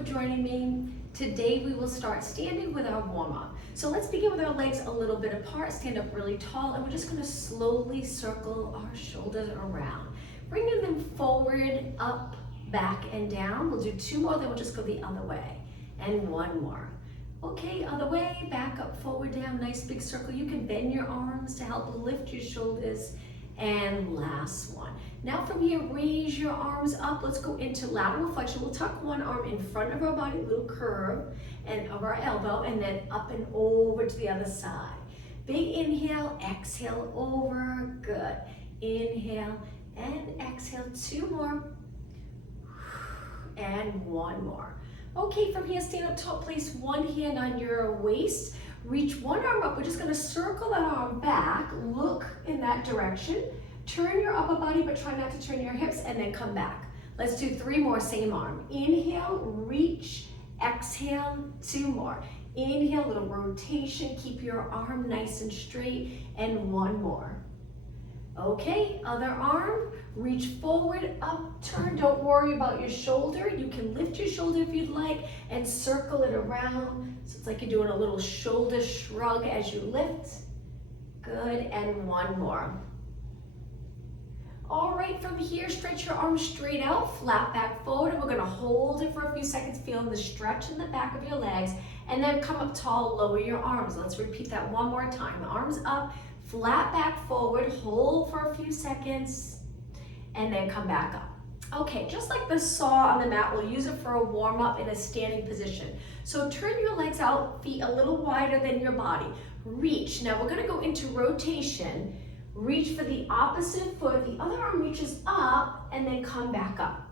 for joining me. Today we will start standing with our warm-up. So let's begin with our legs a little bit apart, stand up really tall, and we're just going to slowly circle our shoulders around. Bringing them forward, up, back, and down. We'll do 2 more, then we'll just go the other way. And 1 more. Okay, other way, back up, forward, down, nice big circle. You can bend your arms to help lift your shoulders. And last one. Now from here, raise your arms up. Let's go into lateral flexion. We'll tuck one arm in front of our body, little curve, and of our elbow, and then up and over to the other side. Big inhale, exhale over, good. Inhale and exhale, 2 more, and 1 more. Okay, from here, stand up tall, place one hand on your waist, reach one arm up. We're just gonna circle that arm back, look in that direction, turn your upper body, but try not to turn your hips, and then come back. Let's do 3 more, same arm. Inhale, reach, exhale, 2 more. Inhale, little rotation, keep your arm nice and straight, and 1 more. Okay, other arm, reach forward, up, turn. Don't worry about your shoulder. You can lift your shoulder if you'd like and circle it around. So it's like you're doing a little shoulder shrug as you lift. Good, and 1 more. All right, from here, stretch your arms straight out, flat back forward, and we're gonna hold it for a few seconds, feeling the stretch in the back of your legs, and then come up tall, lower your arms. Let's repeat that one more time. Arms up, flat back forward, hold for a few seconds, and then come back up. Okay, just like the saw on the mat, we'll use it for a warm-up in a standing position. So turn your legs out, feet a little wider than your body. Reach. Now we're gonna go into rotation. Reach for the opposite foot, the other arm reaches up, and then come back up.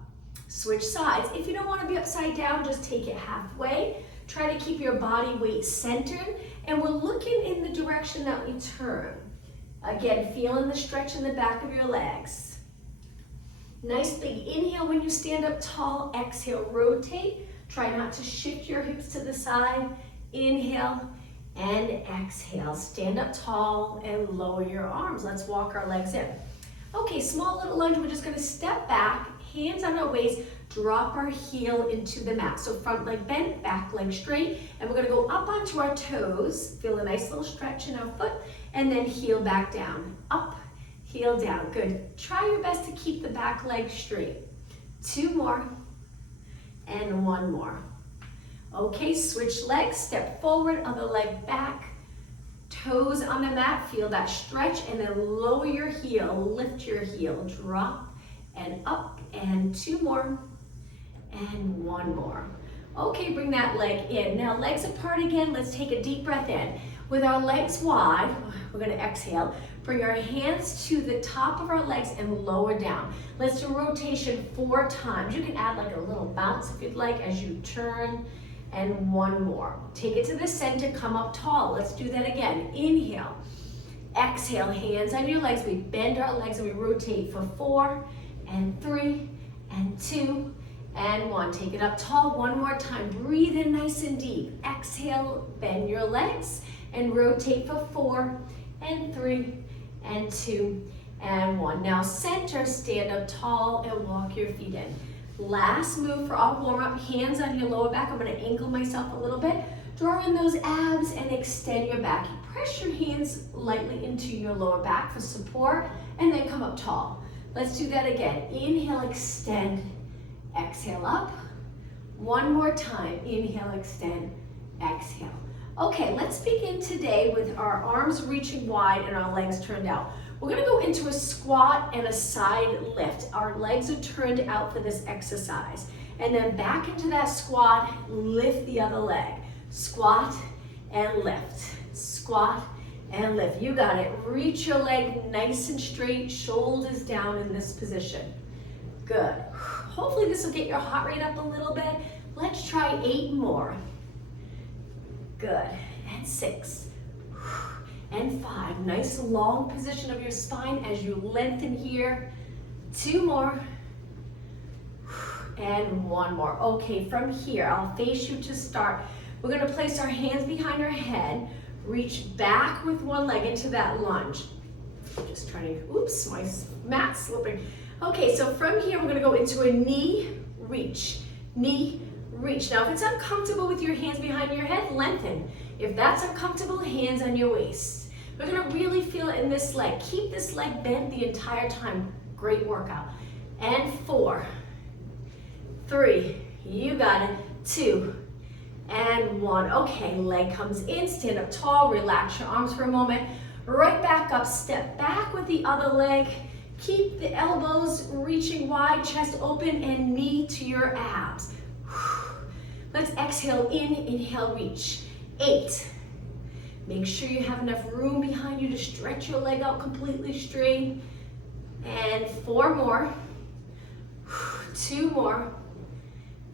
Switch sides. If you don't wanna be upside down, just take it halfway. Try to keep your body weight centered, and we're looking in the direction that we turn. Again, feeling the stretch in the back of your legs. Nice big inhale when you stand up tall. Exhale, rotate. Try not to shift your hips to the side. Inhale and exhale. Stand up tall and lower your arms. Let's walk our legs in. Okay, small little lunge. We're just gonna step back, hands on our waist, drop our heel into the mat. So front leg bent, back leg straight, and we're gonna go up onto our toes, feel a nice little stretch in our foot, and then heel back down. Up, heel down, good. Try your best to keep the back leg straight. 2 more, and 1 more. Okay, switch legs, step forward, other leg back, toes on the mat, feel that stretch, and then lower your heel, lift your heel, drop, and up, and 2 more, and 1 more. Okay, bring that leg in. Now legs apart again, let's take a deep breath in. With our legs wide, we're gonna exhale, bring our hands to the top of our legs and lower down. Let's do rotation 4 times. You can add like a little bounce if you'd like as you turn, and 1 more. Take it to the center, come up tall. Let's do that again. Inhale, exhale, hands on your legs. We bend our legs and we rotate for 4, and 3, and 2, and 1. Take it up tall 1 more time. Breathe in nice and deep. Exhale, bend your legs and rotate for 4, and 3, and 2, and 1. Now center, stand up tall and walk your feet in. Last move for our warm-up, hands on your lower back. I'm gonna angle myself a little bit. Draw in those abs and extend your back. Press your hands lightly into your lower back for support, and then come up tall. Let's do that again. Inhale, extend, exhale up. 1 more time. Inhale, extend, exhale. Okay, let's begin today with our arms reaching wide and our legs turned out. We're gonna go into a squat and a side lift. Our legs are turned out for this exercise. And then back into that squat, lift the other leg. Squat and lift, squat and lift. You got it. Reach your leg nice and straight, shoulders down in this position. Good. Hopefully this will get your heart rate up a little bit. Let's try 8 more. Good. And 6. And 5. Nice long position of your spine as you lengthen here. 2 more. And 1 more. Okay, from here, I'll face you to start. We're gonna place our hands behind our head, reach back with one leg into that lunge. Just trying to, oops, my mat's slipping. Okay, so from here, we're gonna go into a knee reach. Knee reach. Now, if it's uncomfortable with your hands behind your head, lengthen. If that's uncomfortable, hands on your waist. We're gonna really feel it in this leg. Keep this leg bent the entire time. Great workout. And 4, 3, you got it, 2, and 1. Okay, leg comes in, stand up tall, relax your arms for a moment. Right back up, step back with the other leg. Keep the elbows reaching wide, chest open, and knee to your abs. Let's exhale in, inhale, reach. 8. Make sure you have enough room behind you to stretch your leg out completely straight. And 4 more. 2 more.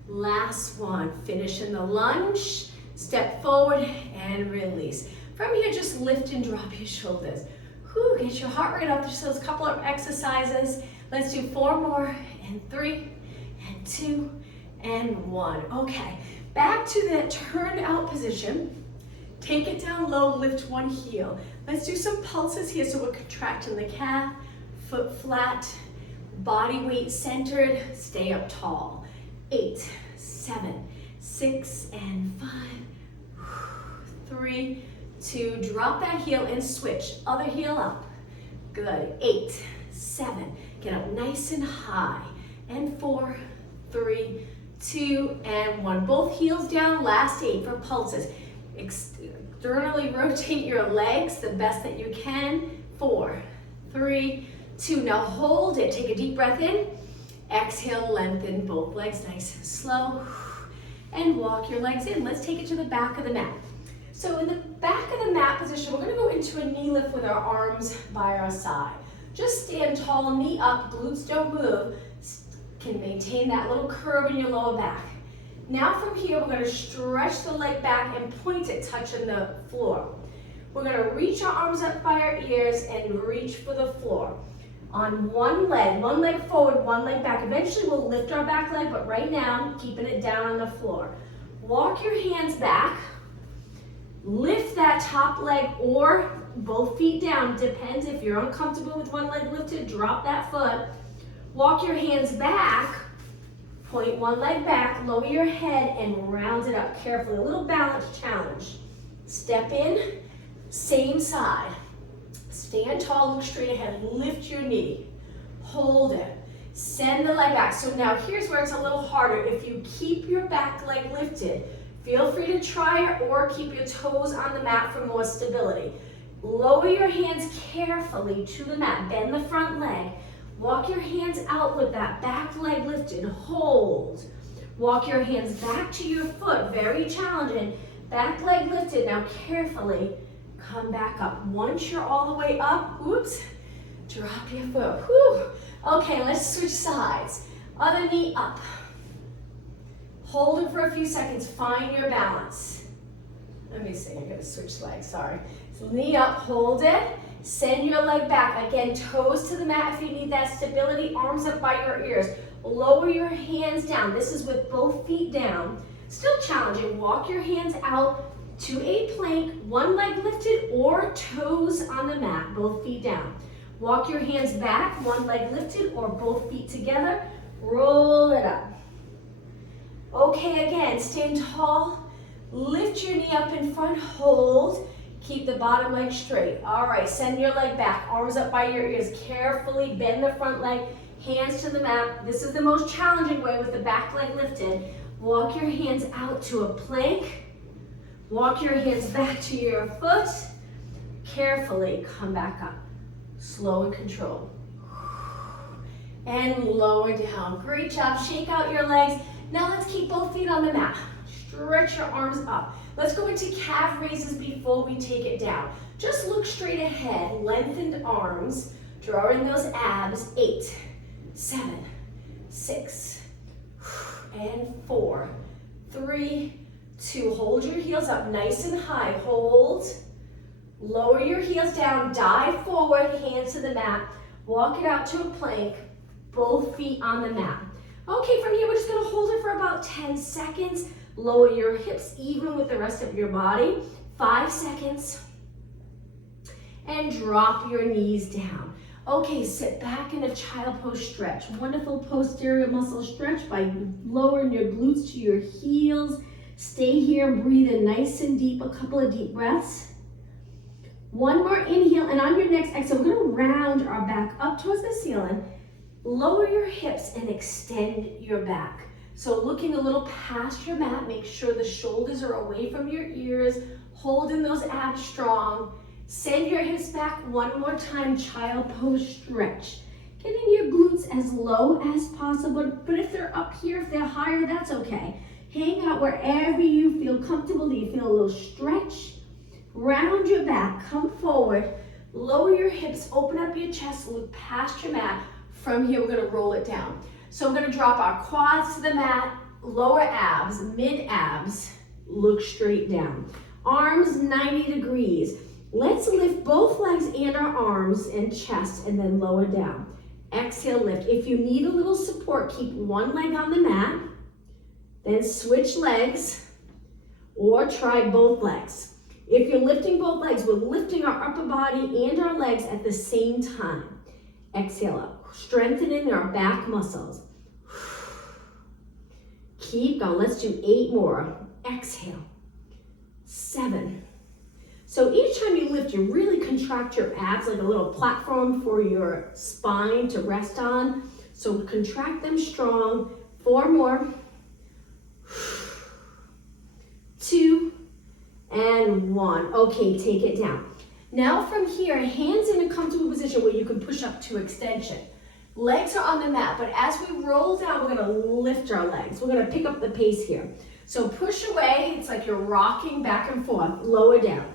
Last one. Finish in the lunge. Step forward and release. From here, just lift and drop your shoulders. Whew, get your heart rate up. Just those couple of exercises. Let's do 4 more, and 3, and 2, and 1. Okay, back to that turned out position. Take it down low, lift one heel. Let's do some pulses here. So we're contracting the calf, foot flat, body weight centered, stay up tall. 8, 7, 6, and 5, 3, 2, drop that heel and switch. Other heel up. Good. 8, 7, get up nice and high. And 4, 3, 2, and 1. Both heels down, last 8 for pulses. Externally rotate your legs the best that you can. 4, 3, 2. Now hold it. Take a deep breath in. Exhale, lengthen both legs nice and slow. And walk your legs in. Let's take it to the back of the mat. So in the back of the mat position, we're gonna go into a knee lift with our arms by our side. Just stand tall, knee up, glutes don't move. Can maintain that little curve in your lower back. Now from here, we're gonna stretch the leg back and point it touching the floor. We're gonna reach our arms up by our ears and reach for the floor. On one leg forward, one leg back. Eventually we'll lift our back leg, but right now, keeping it down on the floor. Walk your hands back. Lift that top leg or both feet down. Depends if you're uncomfortable with one leg lifted, drop that foot. Walk your hands back. Point one leg back, lower your head and round it up carefully. A little balance challenge. Step in, same side. Stand tall, look straight ahead, lift your knee. Hold it. Send the leg back. So now here's where it's a little harder. If you keep your back leg lifted, feel free to try it or keep your toes on the mat for more stability. Lower your hands carefully to the mat. Bend the front leg. Walk your hands out with that back leg lifted. Hold. Walk your hands back to your foot. Very challenging. Back leg lifted. Now carefully come back up. Once you're all the way up, oops, drop your foot. Whew. Okay, let's switch sides. Other knee up. Hold it for a few seconds. Find your balance. Let me see. I'm going to switch legs. Sorry. So knee up. Hold it. Send your leg back. Again, toes to the mat if you need that stability. Arms up by your ears. Lower your hands down. This is with both feet down. Still challenging. Walk your hands out to a plank. One leg lifted or toes on the mat. Both feet down. Walk your hands back. One leg lifted or both feet together. Roll it up. Okay, again, stand tall. Lift your knee up in front. Hold. Keep the bottom leg straight. All right, send your leg back. Arms up by your ears. Carefully bend the front leg. Hands to the mat. This is the most challenging way with the back leg lifted. Walk your hands out to a plank. Walk your hands back to your foot. Carefully come back up. Slow and control. And lower down. Great job. Shake out your legs. Now let's keep both feet on the mat. Stretch your arms up. Let's go into calf raises before we take it down. Just look straight ahead, lengthened arms, draw in those abs. 8, 7, 6, and 4, 3, 2. Hold your heels up nice and high. Hold. Lower your heels down, dive forward, hands to the mat. Walk it out to a plank, both feet on the mat. Okay, from here, we're just gonna hold it for about 10 seconds. Lower your hips even with the rest of your body. 5 seconds. And drop your knees down. Okay, sit back in a child pose stretch. Wonderful posterior muscle stretch by lowering your glutes to your heels. Stay here and breathe in nice and deep, a couple of deep breaths. One more inhale, and on your next exhale, we're gonna round our back up towards the ceiling. Lower your hips and extend your back. So looking a little past your mat, make sure the shoulders are away from your ears, holding those abs strong. Send your hips back one more time, child pose stretch. Getting your glutes as low as possible, but if they're up here, if they're higher, that's okay. Hang out wherever you feel comfortable. You feel a little stretch. Round your back, come forward, lower your hips, open up your chest, look past your mat. From here, we're gonna roll it down. So we're gonna drop our quads to the mat, lower abs, mid abs, look straight down. Arms 90 degrees. Let's lift both legs and our arms and chest and then lower down. Exhale, lift. If you need a little support, keep one leg on the mat, then switch legs or try both legs. If you're lifting both legs, we're lifting our upper body and our legs at the same time. Exhale up, strengthening our back muscles. Keep going, let's do 8 more. Exhale, 7. So each time you lift, you really contract your abs like a little platform for your spine to rest on. So contract them strong. 4 more. 2 and 1. Okay, take it down. Now from here, hands in a comfortable position where you can push up to extension. Legs are on the mat, but as we roll down, we're gonna lift our legs. We're gonna pick up the pace here. So push away, it's like you're rocking back and forth. Lower down.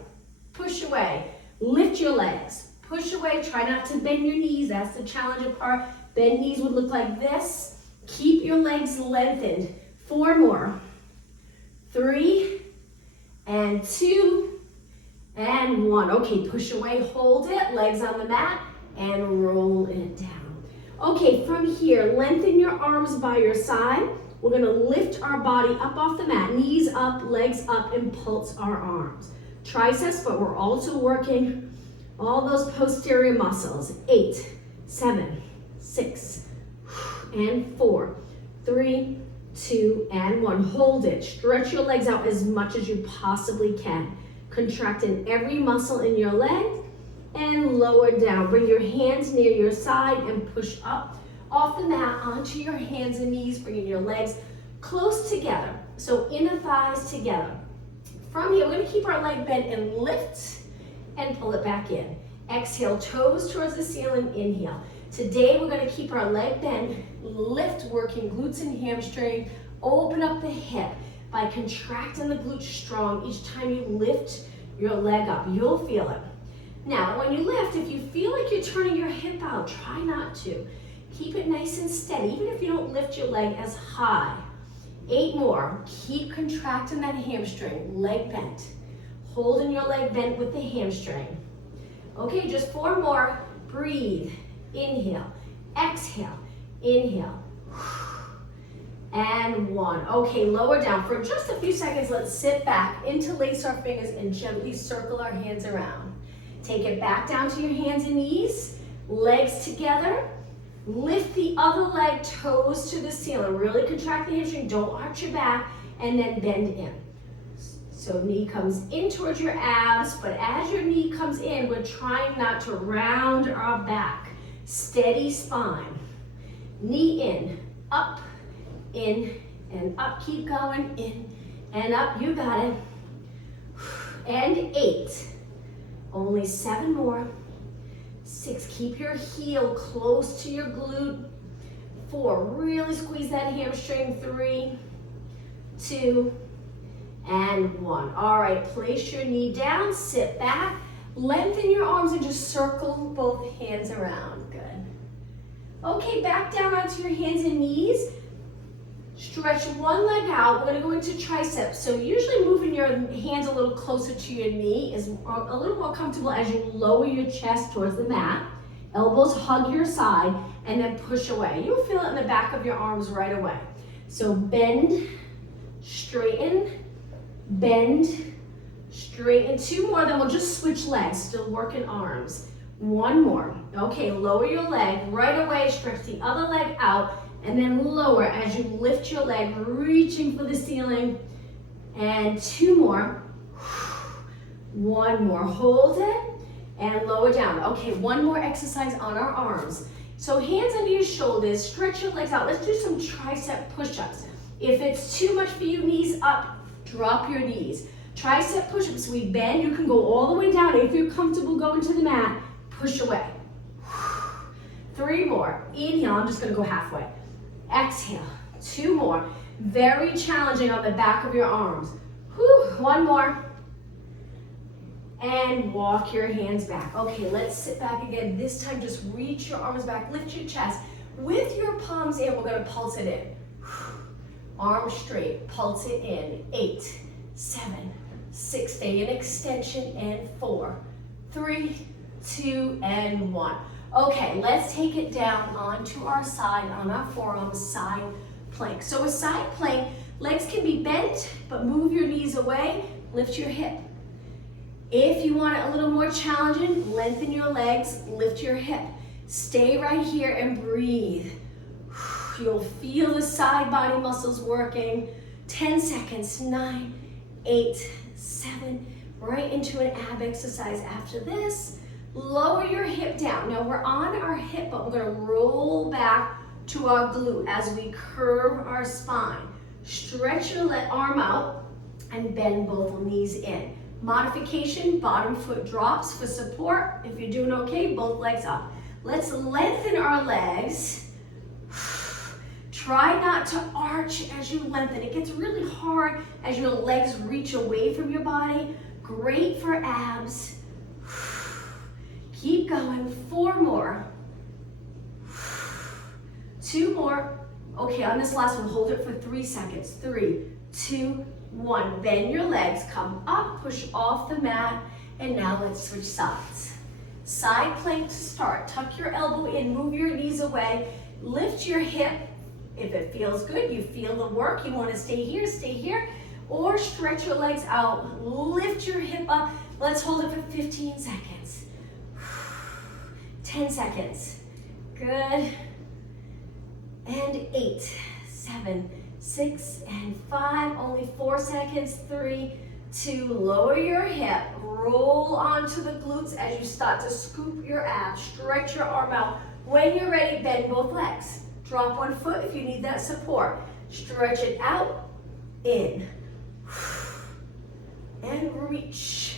Push away, lift your legs. Push away, try not to bend your knees. That's the challenging part. Bend knees would look like this. Keep your legs lengthened. 4 more. 3 and 2 and 1. Okay, push away, hold it, legs on the mat, and roll it down. Okay, from here, lengthen your arms by your side. We're gonna lift our body up off the mat, knees up, legs up, and pulse our arms. Triceps, but we're also working all those posterior muscles. 8, 7, 6, and 4, 3, 2, and 1. Hold it. Stretch your legs out as much as you possibly can. Contracting every muscle in your leg and lower down. Bring your hands near your side and push up off the mat onto your hands and knees, bringing your legs close together. So inner thighs together. From here, we're gonna keep our leg bent and lift and pull it back in. Exhale, toes towards the ceiling, inhale. Today, we're gonna keep our leg bent, lift, working glutes and hamstring, open up the hip by contracting the glutes strong each time you lift your leg up. You'll feel it. Now, when you lift, if you feel like you're turning your hip out, try not to. Keep it nice and steady, even if you don't lift your leg as high. 8 more. Keep contracting that hamstring, leg bent. Holding your leg bent with the hamstring. Okay, just 4 more. Breathe. Inhale. Exhale. Inhale. And 1. Okay, lower down. For just a few seconds, let's sit back, interlace our fingers, and gently circle our hands around. Take it back down to your hands and knees, legs together. Lift the other leg, toes to the ceiling. Really contract the hamstring, don't arch your back, and then bend in. So knee comes in towards your abs, but as your knee comes in, we're trying not to round our back. Steady spine. Knee in, and up. Keep going, in and up. You got it. And 8. Only 7 more. 6, keep your heel close to your glute. 4, really squeeze that hamstring. 3, 2, and 1. All right, place your knee down, sit back, lengthen your arms and just circle both hands around. Good. Okay, back down onto your hands and knees. Stretch one leg out. We're gonna go into triceps. So usually moving your hands a little closer to your knee is a little more comfortable as you lower your chest towards the mat. Elbows hug your side and then push away. You'll feel it in the back of your arms right away. So bend, straighten, bend, straighten. 2 more, then we'll just switch legs, still working arms. One more. Okay, lower your leg. Right away, stretch the other leg out and then lower as you lift your leg, reaching for the ceiling. And two more. One more. Hold it and lower down. Okay, one more exercise on our arms. So hands under your shoulders, stretch your legs out. Let's do some tricep push-ups. If it's too much for you, knees up, drop your knees. Tricep push-ups, we bend. You can go all the way down. If you're comfortable going to the mat, push away. Three more. Inhale, I'm just gonna go halfway. Exhale, two more. Very challenging on the back of your arms. One more. And walk your hands back. Okay, let's sit back again. This time, just reach your arms back, lift your chest. With your palms in, we're gonna pulse it in. Arms straight, pulse it in. 8, 7, 6, stay in extension, and 4, 3, 2, and 1. Okay, let's take it down onto our side, on our forearms, side plank. So a side plank, legs can be bent, but move your knees away, lift your hip. If you want it a little more challenging, lengthen your legs, lift your hip. Stay right here and breathe. You'll feel the side body muscles working. 10 seconds, 9, 8, 7, right into an ab exercise after this. Lower your hip down. Now we're on our hip, but we're gonna roll back to our glute as we curve our spine. Stretch your arm out and bend both knees in. Modification, bottom foot drops for support. If you're doing okay, both legs up. Let's lengthen our legs. Try not to arch as you lengthen. It gets really hard as your legs reach away from your body. Great for abs. Keep going. 4 more. 2 more. Okay, on this last one, hold it for 3 seconds. 3, 2, 1. Bend your legs, come up, push off the mat, and now let's switch sides. Side plank to start. Tuck your elbow in, move your knees away, lift your hip. If it feels good, you feel the work, you want to stay here, or stretch your legs out, lift your hip up. Let's hold it for 15 seconds. 10 seconds. Good. And 8, 7, 6, and 5. Only 4 seconds. 3, 2. Lower your hip. Roll onto the glutes as you start to scoop your abs. Stretch your arm out. When you're ready, bend both legs. Drop one foot if you need that support. Stretch it out, in, and reach,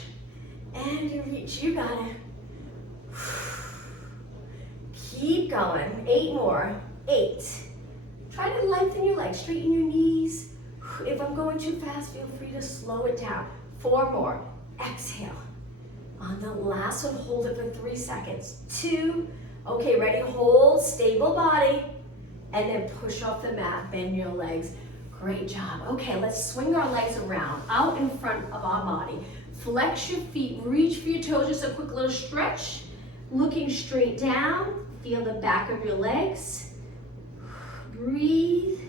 and reach. You got it. Keep going. 8 more. 8. Try to lengthen your legs, straighten your knees. If I'm going too fast, feel free to slow it down. 4 more. Exhale. On the last one, hold it for 3 seconds. 2. Okay, ready? Hold, stable body. And then push off the mat, bend your legs. Great job. Okay, let's swing our legs around, out in front of our body. Flex your feet, reach for your toes, just a quick little stretch. Looking straight down, feel the back of your legs. Breathe.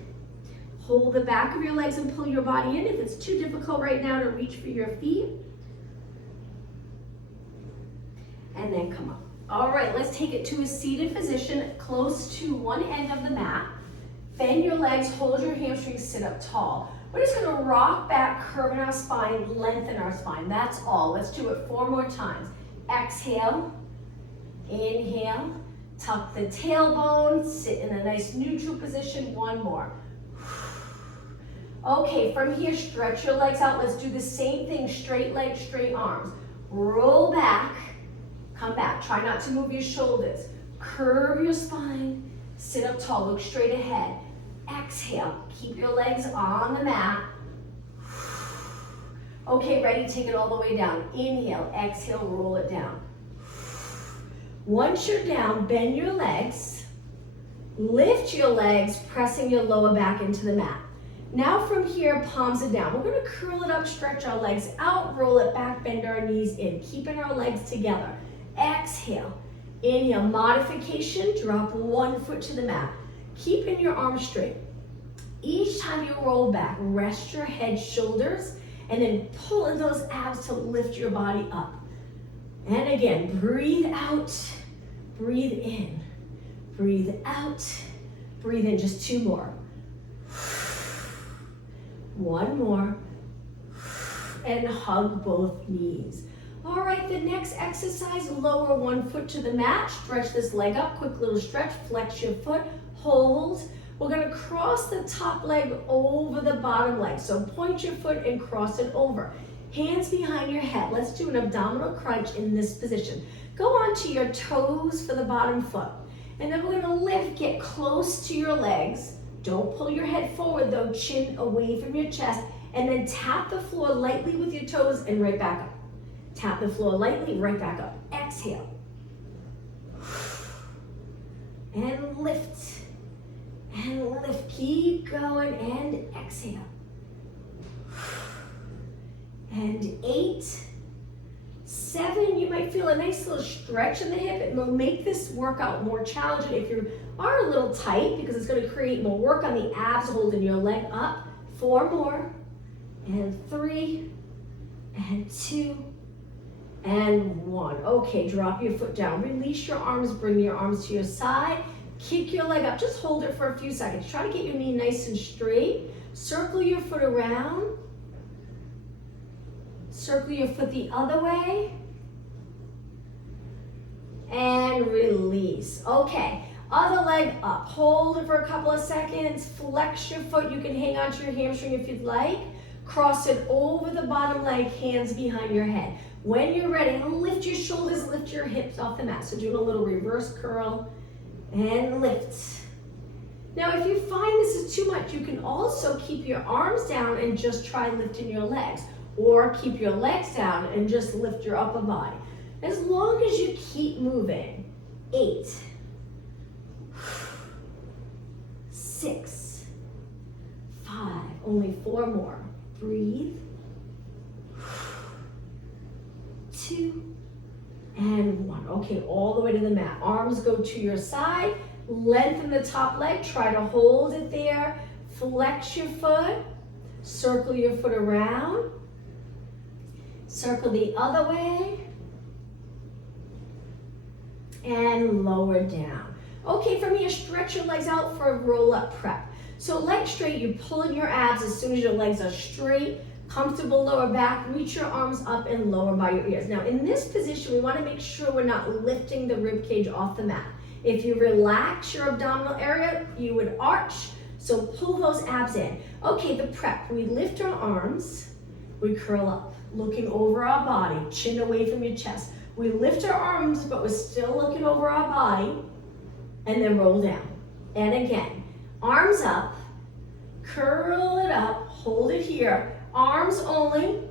Hold the back of your legs and pull your body in. If it's too difficult right now to reach for your feet. And then come up. All right, let's take it to a seated position close to one end of the mat. Bend your legs, hold your hamstrings, sit up tall. We're just gonna rock back, curving our spine, lengthen our spine. That's all. Let's do it 4 more times. Exhale, inhale, tuck the tailbone, sit in a nice neutral position. 1 more. Okay, from here, stretch your legs out. Let's do the same thing, straight legs, straight arms. Roll back. Come back, try not to move your shoulders. Curve your spine, sit up tall, look straight ahead. Exhale, keep your legs on the mat. Okay, ready, take it all the way down. Inhale, exhale, roll it down. Once you're down, bend your legs. Lift your legs, pressing your lower back into the mat. Now from here, palms are down. We're gonna curl it up, stretch our legs out, roll it back, bend our knees in, keeping our legs together. Exhale, inhale, modification, drop 1 foot to the mat. Keeping your arms straight. Each time you roll back, rest your head, shoulders, and then pull in those abs to lift your body up. And again, breathe out, breathe in, breathe out, breathe in. Just 2 more. 1 more. And hug both knees. All right, the next exercise, lower 1 foot to the mat, stretch this leg up, quick little stretch, flex your foot, hold. We're gonna cross the top leg over the bottom leg. So point your foot and cross it over. Hands behind your head. Let's do an abdominal crunch in this position. Go onto your toes for the bottom foot. And then we're gonna lift, get close to your legs. Don't pull your head forward though, chin away from your chest. And then tap the floor lightly with your toes and right back up. Tap the floor lightly, right back up. Exhale. And lift. And lift. Keep going and exhale. And 8, 7, you might feel a nice little stretch in the hip. It will make this workout more challenging if you are a little tight because it's going to create more work on the abs holding your leg up. 4 more. And 3, and 2, and 1. Okay, drop your foot down. Release your arms, bring your arms to your side. Kick your leg up, just hold it for a few seconds. Try to get your knee nice and straight. Circle your foot around. Circle your foot the other way. And release. Okay, other leg up. Hold it for a couple of seconds. Flex your foot. You can hang onto your hamstring if you'd like. Cross it over the bottom leg, hands behind your head. When you're ready, lift your shoulders, lift your hips off the mat. So doing a little reverse curl and lift. Now, if you find this is too much, you can also keep your arms down and just try lifting your legs, or keep your legs down and just lift your upper body. As long as you keep moving. 8, 6, 5, only 4 more. Breathe. 2, and 1. Okay, all the way to the mat. Arms go to your side. Lengthen the top leg. Try to hold it there. Flex your foot. Circle your foot around. Circle the other way. And lower down. Okay, from here, stretch your legs out for a roll-up prep. So legs straight, you're pulling your abs as soon as your legs are straight, comfortable lower back, reach your arms up and lower by your ears. Now in this position, we want to make sure we're not lifting the rib cage off the mat. If you relax your abdominal area, you would arch, so pull those abs in. Okay, the prep, we lift our arms, we curl up, looking over our body, chin away from your chest. We lift our arms, but we're still looking over our body, and then roll down. And again, arms up, curl it up, hold it here, arms only,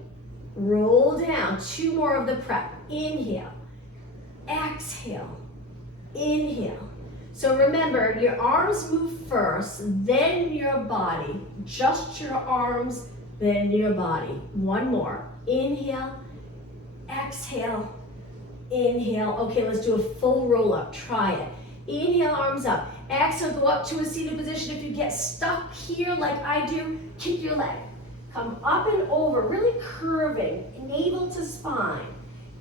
roll down. 2 more of the prep. Inhale, exhale, inhale. So remember, your arms move first, then your body. Just your arms, then your body. 1 more. Inhale, exhale, inhale. Okay, let's do a full roll up. Try it. Inhale, arms up. Exhale, go up to a seated position. If you get stuck here like I do, kick your leg. Come up and over, really curving, navel to spine.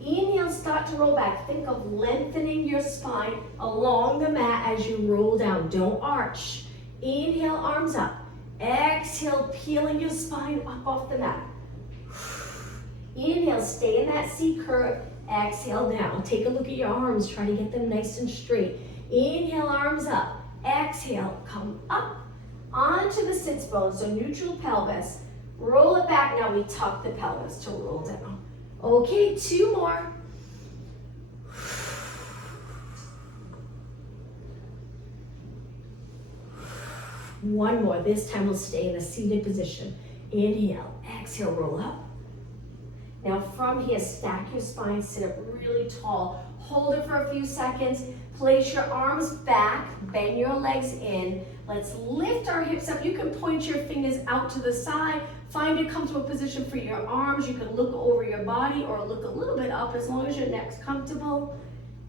Inhale, start to roll back. Think of lengthening your spine along the mat as you roll down. Don't arch. Inhale, arms up. Exhale, peeling your spine up off the mat. Inhale, stay in that C curve. Exhale down. Take a look at your arms. Try to get them nice and straight. Inhale, arms up. Exhale, come up onto the sits bone, so neutral pelvis. Roll it back. Now we tuck the pelvis to roll down. Okay, 2 more. One more. This time we'll stay in a seated position. Inhale, exhale, roll up. Now from here, stack your spine, sit up really tall. Hold it for a few seconds. Place your arms back, bend your legs in. Let's lift our hips up. You can point your fingers out to the side. Find a comfortable position for your arms. You can look over your body or look a little bit up as long as your neck's comfortable.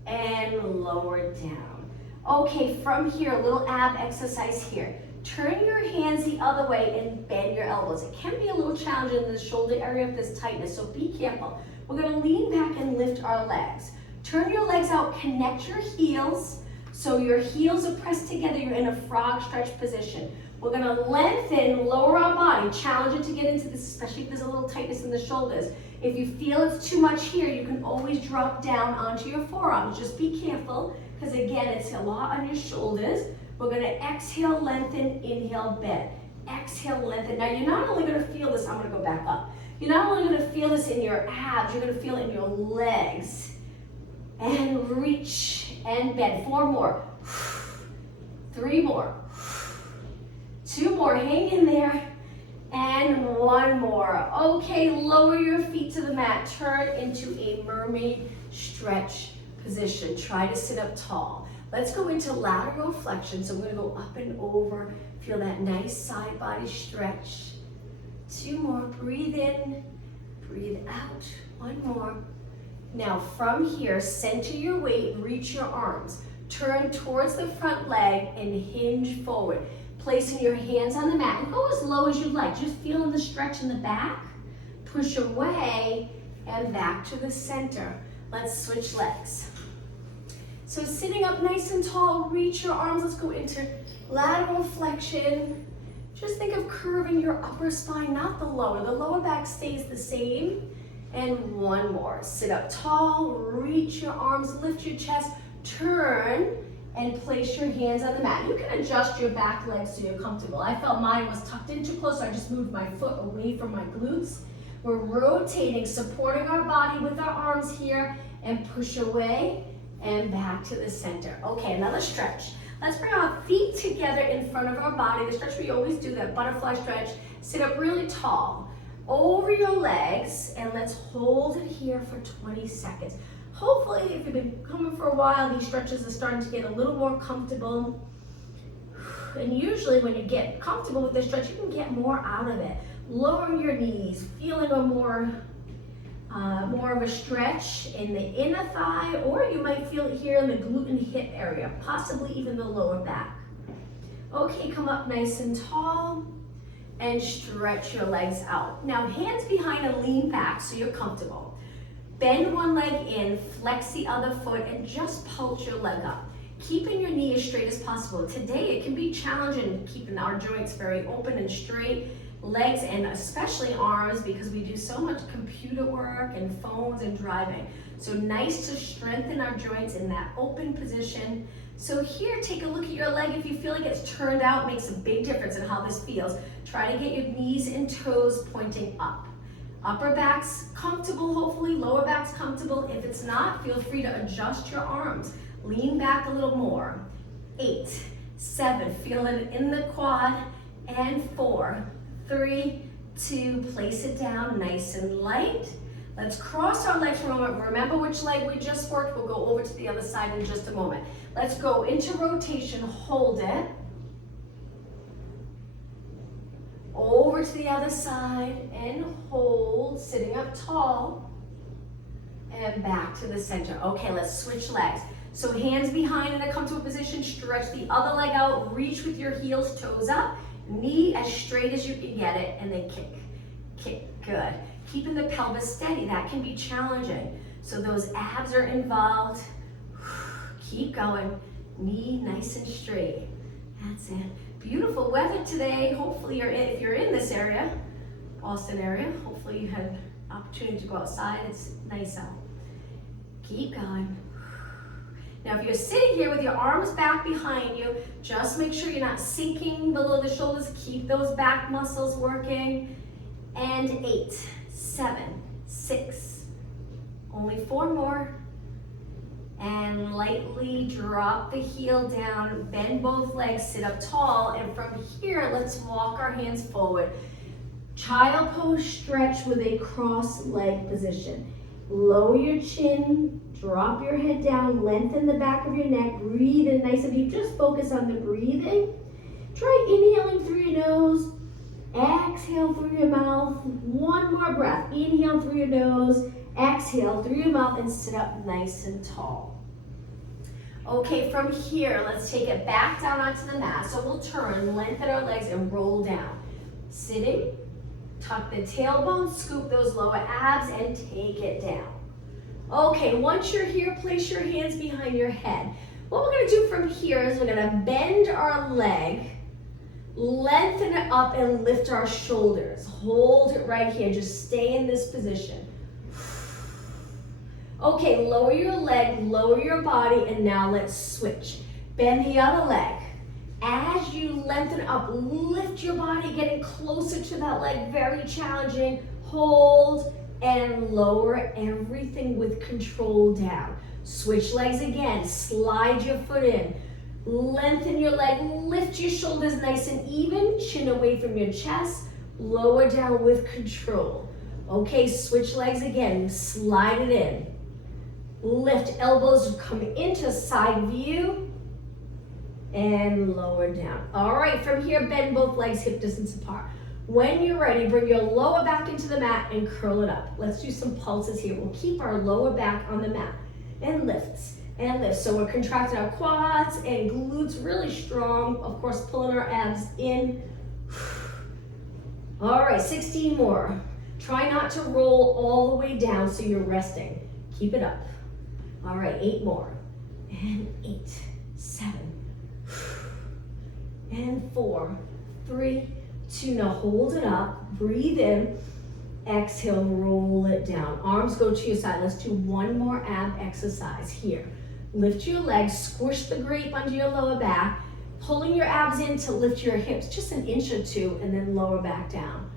And lower down. Okay, from here, a little ab exercise here. Turn your hands the other way and bend your elbows. It can be a little challenging in the shoulder area if there's tightness, so be careful. We're gonna lean back and lift our legs. Turn your legs out, connect your heels, so your heels are pressed together, you're in a frog stretch position. We're gonna lengthen, lower our body, challenge it to get into this, especially if there's a little tightness in the shoulders. If you feel it's too much here, you can always drop down onto your forearms. Just be careful, because again, it's a lot on your shoulders. We're gonna exhale, lengthen, inhale, bend. Exhale, lengthen. Now you're not only gonna feel this, I'm gonna go back up. You're not only gonna feel this in your abs, you're gonna feel it in your legs. And reach and bend. 4 more. 3 more. 2 more, hang in there. And 1 more. Okay, lower your feet to the mat. Turn into a mermaid stretch position. Try to sit up tall. Let's go into lateral flexion. So we're gonna go up and over. Feel that nice side body stretch. 2 more, breathe in, breathe out. 1 more. Now from here, center your weight, reach your arms. Turn towards the front leg and hinge forward. Placing your hands on the mat and go as low as you like. Just feeling the stretch in the back. Push away and back to the center. Let's switch legs. So sitting up nice and tall, reach your arms. Let's go into lateral flexion. Just think of curving your upper spine, not the lower. The lower back stays the same. And 1 more. Sit up tall, reach your arms, lift your chest, turn, and place your hands on the mat. You can adjust your back legs so you're comfortable. I felt mine was tucked in too close, so I just moved my foot away from my glutes. We're rotating, supporting our body with our arms here, and push away and back to the center. Okay, another stretch. Let's bring our feet together in front of our body. The stretch we always do, that butterfly stretch. Sit up really tall over your legs, and let's hold it here for 20 seconds. Hopefully, if you've been coming for a while, these stretches are starting to get a little more comfortable. And usually when you get comfortable with this stretch, you can get more out of it. Lowering your knees, feeling a more of a stretch in the inner thigh, or you might feel it here in the glute and hip area, possibly even the lower back. Okay, come up nice and tall and stretch your legs out. Now hands behind and lean back so you're comfortable. Bend one leg in, flex the other foot, and just pulse your leg up. Keeping your knee as straight as possible. Today it can be challenging keeping our joints very open and straight. Legs and especially arms, because we do so much computer work and phones and driving. So nice to strengthen our joints in that open position. So here, take a look at your leg. If you feel like it's turned out, it makes a big difference in how this feels. Try to get your knees and toes pointing up. Upper back's comfortable, hopefully. Lower back's comfortable. If it's not, feel free to adjust your arms. Lean back a little more. 8, 7, feel it in the quad. And 4, 3, 2, place it down nice and light. Let's cross our legs for a moment. Remember which leg we just worked. We'll go over to the other side in just a moment. Let's go into rotation, hold it. Over to the other side and hold, sitting up tall. And back to the center. Okay, let's switch legs. So hands behind in a comfortable position, stretch the other leg out, reach with your heels, toes up, knee as straight as you can get it, and then kick, kick, good. Keeping the pelvis steady, that can be challenging. So those abs are involved. Keep going, knee nice and straight. That's it. Beautiful weather today. Hopefully if you're in this area, Boston area, hopefully you had opportunity to go outside. It's nice out. Keep going. Now if you're sitting here with your arms back behind you, just make sure you're not sinking below the shoulders. Keep those back muscles working. And 8, 7, 6, only 4 more. And lightly drop the heel down, bend both legs, sit up tall, and from here, let's walk our hands forward. Child pose stretch with a cross leg position. Lower your chin, drop your head down, lengthen the back of your neck, breathe in nice and deep. Just focus on the breathing. Try inhaling through your nose, exhale through your mouth. 1 more breath. Inhale through your nose, exhale through your mouth, and sit up nice and tall. Okay, from here, let's take it back down onto the mat. So we'll turn, lengthen our legs, and roll down. Sitting, tuck the tailbone, scoop those lower abs, and take it down. Okay, once you're here, place your hands behind your head. What we're gonna do from here is we're gonna bend our leg, lengthen it up, and lift our shoulders. Hold it right here, just stay in this position. Okay, lower your leg, lower your body, and now let's switch. Bend the other leg. As you lengthen up, lift your body, getting closer to that leg, very challenging. Hold and lower everything with control down. Switch legs again, slide your foot in. Lengthen your leg, lift your shoulders nice and even, chin away from your chest, lower down with control. Okay, switch legs again, slide it in. Lift, elbows come into side view and lower down. All right, from here, bend both legs hip distance apart. When you're ready, bring your lower back into the mat and curl it up. Let's do some pulses here. We'll keep our lower back on the mat and lifts and lifts. So we're contracting our quads and glutes really strong. Of course, pulling our abs in. All right, 16 more. Try not to roll all the way down so you're resting. Keep it up. All right, 8 more. And 8, 7, and 4, 3, 2. Now hold it up, breathe in, exhale, roll it down. Arms go to your side. Let's do one more ab exercise here. Lift your legs, squish the grape under your lower back, pulling your abs in to lift your hips just an inch or two, and then lower back down.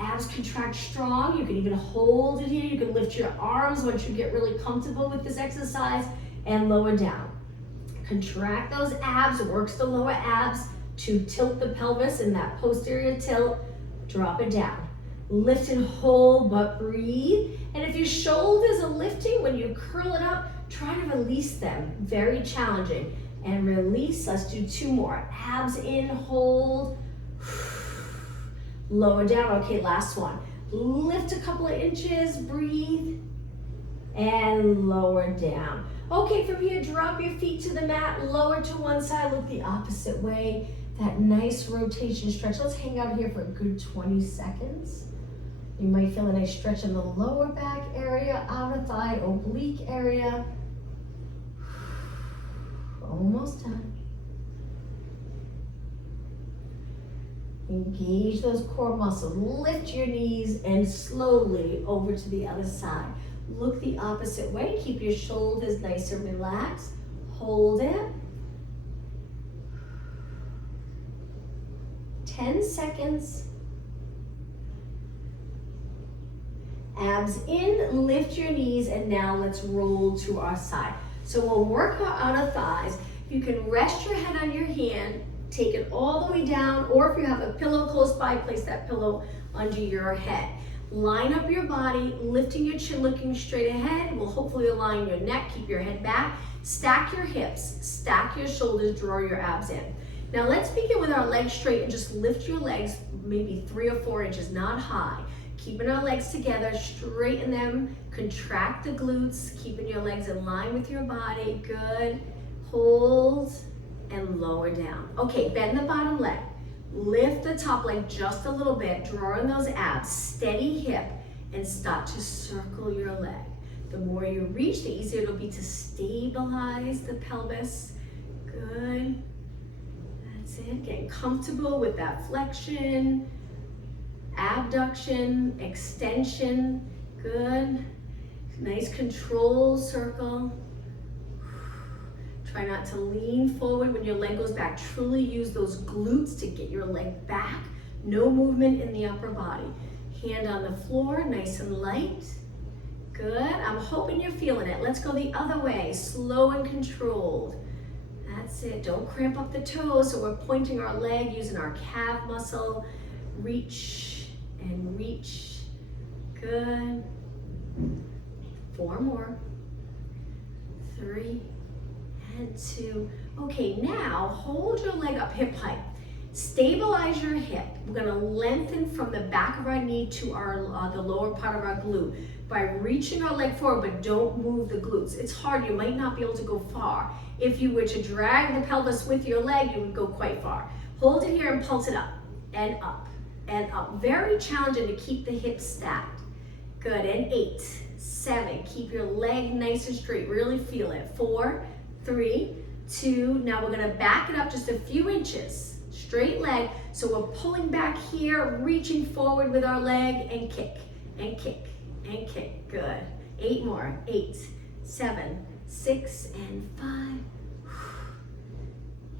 Abs contract strong. You can even hold it here. You can lift your arms once you get really comfortable with this exercise and lower down. Contract those abs, works the lower abs to tilt the pelvis in that posterior tilt. Drop it down. Lift and hold, but breathe. And if your shoulders are lifting, when you curl it up, try to release them. Very challenging. And release. Let's do 2 more. Abs in, hold. Lower down. Okay, last one. Lift a couple of inches, breathe, and lower down. Okay, from here, drop your feet to the mat, lower to one side, look the opposite way. That nice rotation stretch. Let's hang out here for a good 20 seconds. You might feel a nice stretch in the lower back area, outer thigh, oblique area. Almost done. Engage those core muscles. Lift your knees and slowly over to the other side. Look the opposite way. Keep your shoulders nice and relaxed. Hold it. 10 seconds. Abs in, lift your knees, and now let's roll to our side. So we'll work our outer thighs. You can rest your head on your hand, take it all the way down, or if you have a pillow close by, place that pillow under your head. Line up your body, lifting your chin, looking straight ahead. Will hopefully align your neck, keep your head back. Stack your hips, stack your shoulders, draw your abs in. Now let's begin with our legs straight and just lift your legs maybe 3 or 4 inches, not high. Keeping our legs together, straighten them, contract the glutes, keeping your legs in line with your body. Good. Hold and lower down. Okay, bend the bottom leg. Lift the top leg just a little bit, draw in those abs, steady hip, and start to circle your leg. The more you reach, the easier it'll be to stabilize the pelvis. Good. That's it. Getting comfortable with that flexion, abduction, extension. Good. Nice control circle. Try not to lean forward when your leg goes back. Truly use those glutes to get your leg back. No movement in the upper body. Hand on the floor, nice and light. Good. I'm hoping you're feeling it. Let's go the other way, slow and controlled. That's it. Don't cramp up the toes. So we're pointing our leg, using our calf muscle. Reach and reach. Good. 4 more. 3 and 2. Okay, now hold your leg up hip height. Stabilize your hip. We're gonna lengthen from the back of our knee to our the lower part of our glute by reaching our leg forward, but don't move the glutes. It's hard, you might not be able to go far. If you were to drag the pelvis with your leg, you would go quite far. Hold it here and pulse it up and up and up. Very challenging to keep the hips stacked. Good, and 8, 7, keep your leg nice and straight, really feel it. 4, 3, 2, now we're gonna back it up just a few inches. Straight leg, so we're pulling back here, reaching forward with our leg, and kick, and kick, and kick. Good. 8 more. 8, 7, 6, and 5.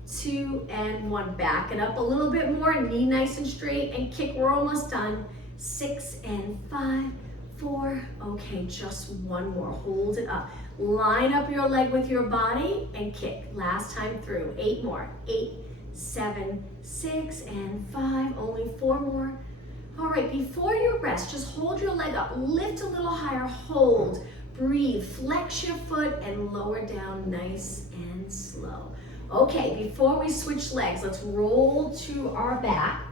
2 and 1. Back it up a little bit more, knee nice and straight, and kick. We're almost done. 6 and 5, 4. Okay, just one more. Hold it up. Line up your leg with your body and kick. Last time through. 8 more. 8, 7, 6, and 5. Only 4 more. All right, before you rest, just hold your leg up. Lift a little higher. Hold. Breathe. Flex your foot and lower down nice and slow. Okay, before we switch legs, let's roll to our back.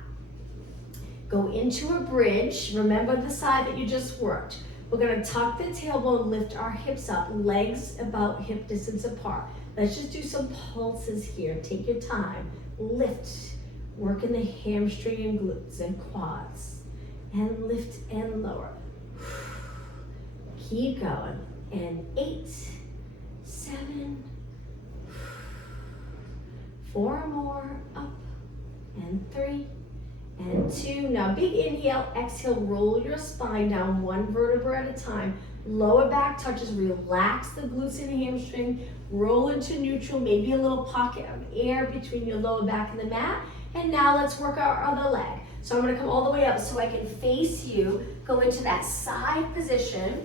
Go into a bridge. Remember the side that you just worked. We're gonna tuck the tailbone, lift our hips up, legs about hip distance apart. Let's just do some pulses here. Take your time. Lift. Work in the hamstring and glutes and quads. And lift and lower. Keep going. And 8, 7, 4 more. Up. And 3. And 2, now big inhale, exhale, roll your spine down 1 vertebra at a time. Lower back touches, relax the glutes and hamstring, roll into neutral, maybe a little pocket of air between your lower back and the mat. And now let's work our other leg. So I'm gonna come all the way up so I can face you, go into that side position,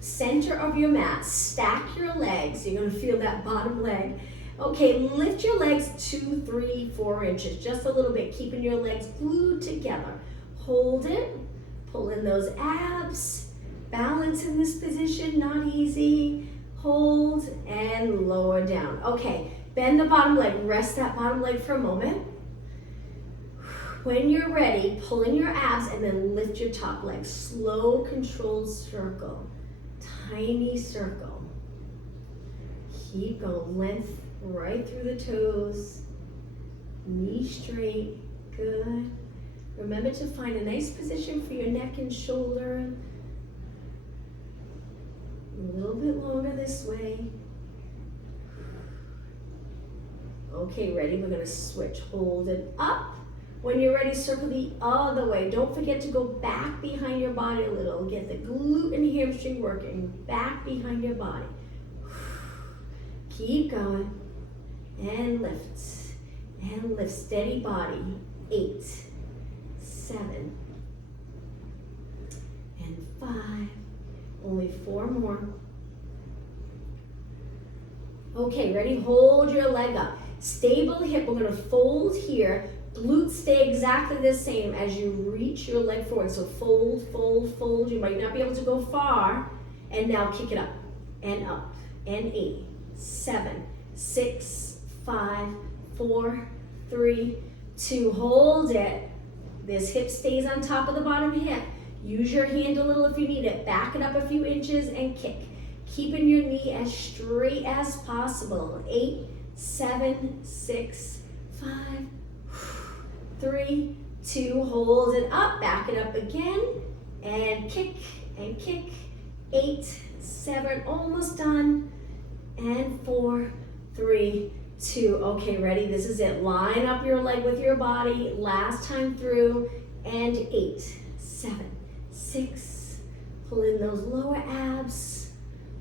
center of your mat, stack your legs, you're gonna feel that bottom leg. Okay, lift your legs 2, 3, 4 inches, just a little bit, keeping your legs glued together. Hold it, pull in those abs, balance in this position, not easy. Hold and lower down. Okay, bend the bottom leg, rest that bottom leg for a moment. When you're ready, pull in your abs and then lift your top leg. Slow, controlled circle, tiny circle. Keep going, length right through the toes, knee straight, good. Remember to find a nice position for your neck and shoulder. A little bit longer this way. Okay, ready? We're gonna switch. Hold it up. When you're ready, circle the other way. Don't forget to go back behind your body a little. Get the glute and hamstring working. Back behind your body. Keep going. And lift. And lift. Steady body. 8, 7, and 5. Only 4 more. Okay, ready? Hold your leg up. Stable hip. We're gonna fold here. Glutes stay exactly the same as you reach your leg forward. So fold, fold, fold. You might not be able to go far. And now kick it up and up. And 8, 7, 6, 5, 4, 3, 2. Hold it. This hip stays on top of the bottom hip. Use your hand a little if you need it. Back it up a few inches and kick. Keeping your knee as straight as possible. 8, 7, 6, 5, 3, 2. Hold it up. Back it up again. And kick and kick. 8, 7. Almost done. And 4, 3, 2. Okay, ready? This is it. Line up your leg with your body. Last time through. And 8, 7, 6. Pull in those lower abs.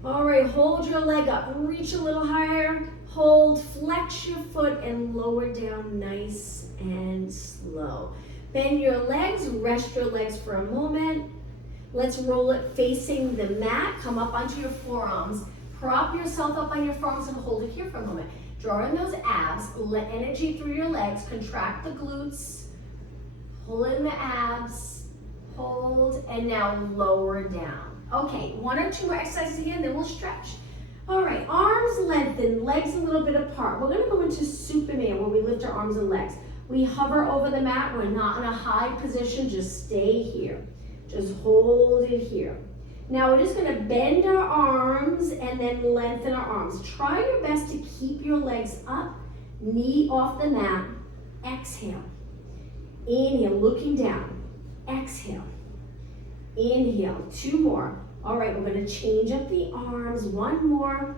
All right, hold your leg up. Reach a little higher. Hold, flex your foot and lower down nice and slow. Bend your legs, rest your legs for a moment. Let's roll it facing the mat. Come up onto your forearms. Prop yourself up on your forearms and hold it here for a moment. Draw in those abs, let energy through your legs, contract the glutes, pull in the abs, hold, and now lower down. Okay, 1 or 2 more exercises again, then we'll stretch. All right, arms lengthened, legs a little bit apart. We're gonna go into Superman where we lift our arms and legs. We hover over the mat. We're not in a high position. Just stay here. Just hold it here. Now we're just going to bend our arms and then lengthen our arms. Try your best to keep your legs up, knee off the mat. Exhale. Inhale, looking down. Exhale. Inhale. 2 more. All right, we're going to change up the arms. 1 more.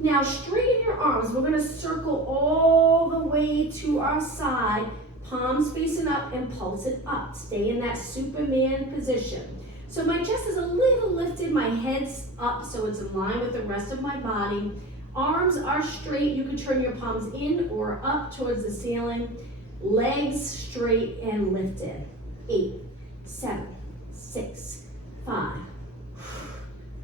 Now straighten your arms. We're going to circle all the way to our side. Palms facing up and pulse it up. Stay in that Superman position. So my chest is a little lifted, my head's up so it's in line with the rest of my body. Arms are straight. You can turn your palms in or up towards the ceiling. Legs straight and lifted. 8, 7, 6, 5,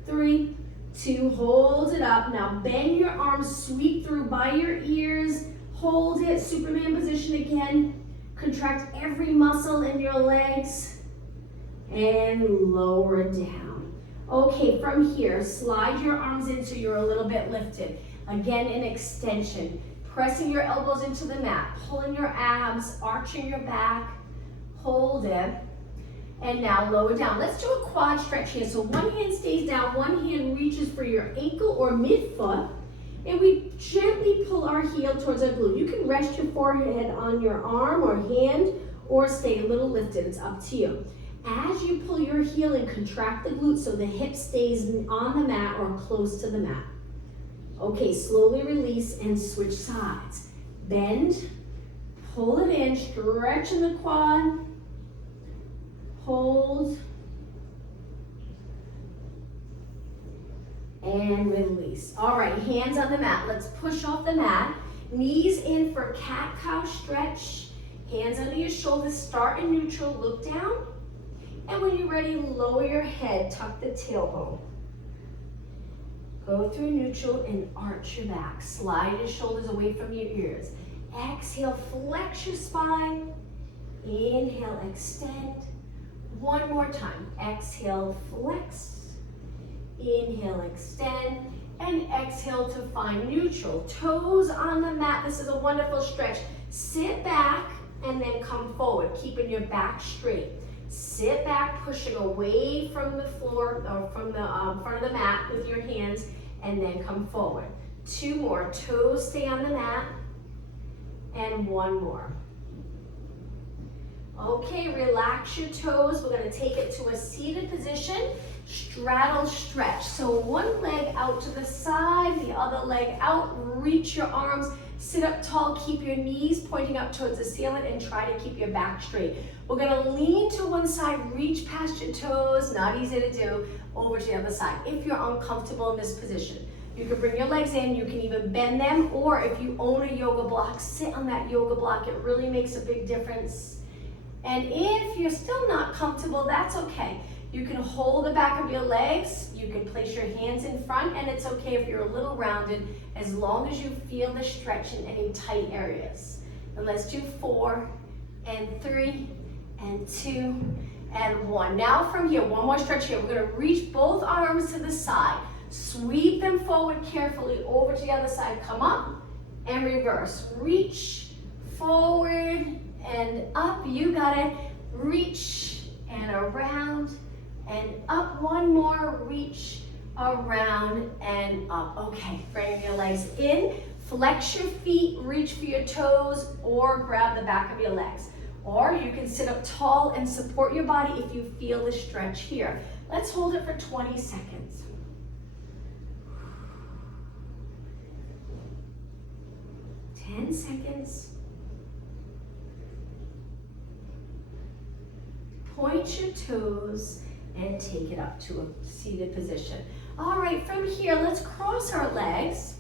3, 2, hold it up. Now bend your arms, sweep through by your ears. Hold it, Superman position again. Contract every muscle in your legs. And lower it down. Okay, from here, slide your arms in so you're a little bit lifted. Again, an extension. Pressing your elbows into the mat, pulling your abs, arching your back. Hold it. And now lower down. Let's do a quad stretch here. So one hand stays down, one hand reaches for your ankle or midfoot. And we gently pull our heel towards our glute. You can rest your forehead on your arm or hand or stay a little lifted. It's up to you. As you pull your heel and contract the glute so the hip stays on the mat or close to the mat. Okay, slowly release and switch sides. Bend, pull it in, stretch in the quad, hold, and release. All right, hands on the mat. Let's push off the mat. Knees in for cat-cow stretch. Hands under your shoulders, start in neutral, look down. And when you're ready, lower your head, tuck the tailbone. Go through neutral and arch your back. Slide your shoulders away from your ears. Exhale, flex your spine. Inhale, extend. 1 more time. Exhale, flex. Inhale, extend. And exhale to find neutral. Toes on the mat. This is a wonderful stretch. Sit back and then come forward, keeping your back straight. Sit back, pushing away from the floor or from the front of the mat with your hands, and then come forward. 2 more. Toes stay on the mat, and 1 more. Okay, relax your toes. We're going to take it to a seated position. Straddle stretch. So one leg out to the side, the other leg out. Reach your arms. Sit up tall, keep your knees pointing up towards the ceiling and try to keep your back straight. We're gonna lean to one side, reach past your toes, not easy to do, over to the other side. If you're uncomfortable in this position, you can bring your legs in, you can even bend them, or if you own a yoga block, sit on that yoga block. It really makes a big difference. And if you're still not comfortable, that's okay. You can hold the back of your legs, you can place your hands in front, and it's okay if you're a little rounded, as long as you feel the stretch in any tight areas. And let's do 4, and 3, and 2, and 1. Now from here, one more stretch here. We're gonna reach both arms to the side. Sweep them forward carefully over to the other side. Come up and reverse. Reach forward and up, you got it. Reach and around and up. 1 more, reach, around, and up. Okay, bring your legs in, flex your feet, reach for your toes, or grab the back of your legs. Or you can sit up tall and support your body if you feel the stretch here. Let's hold it for 20 seconds. Ten seconds. Point your toes and take it up to a seated position. All right, from here, let's cross our legs.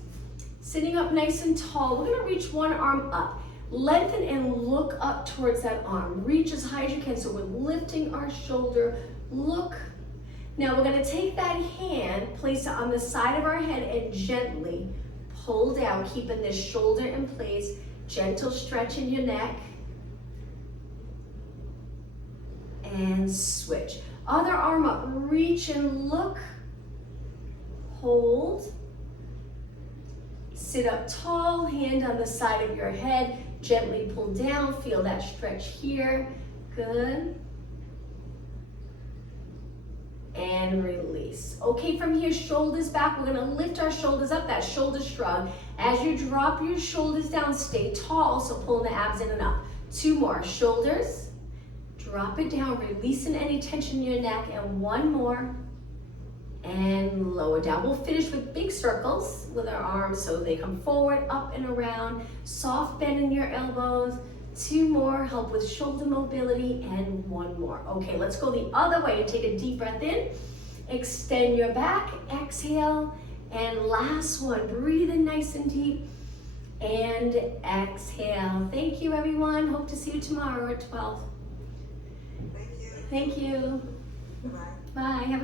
Sitting up nice and tall, we're gonna reach one arm up. Lengthen and look up towards that arm. Reach as high as you can, so we're lifting our shoulder. Look. Now we're gonna take that hand, place it on the side of our head, and gently pull down, keeping this shoulder in place. Gentle stretch in your neck. And switch. Other arm up, reach and look. Hold. Sit up tall, hand on the side of your head. Gently pull down, feel that stretch here. Good. And release. Okay, from here, shoulders back. We're gonna lift our shoulders up, that shoulder shrug. As you drop your shoulders down, stay tall, so pulling the abs in and up. 2 more, shoulders, drop it down, releasing any tension in your neck, and 1 more, and lower down. We'll finish with big circles with our arms so they come forward, up and around, soft bend in your elbows. 2 more, help with shoulder mobility, and 1 more. Okay, let's go the other way and take a deep breath in. Extend your back, exhale, and last one, breathe in nice and deep, and exhale. Thank you, everyone. Hope to see you tomorrow at 12. Thank you. Thank you. Bye. Bye. Have a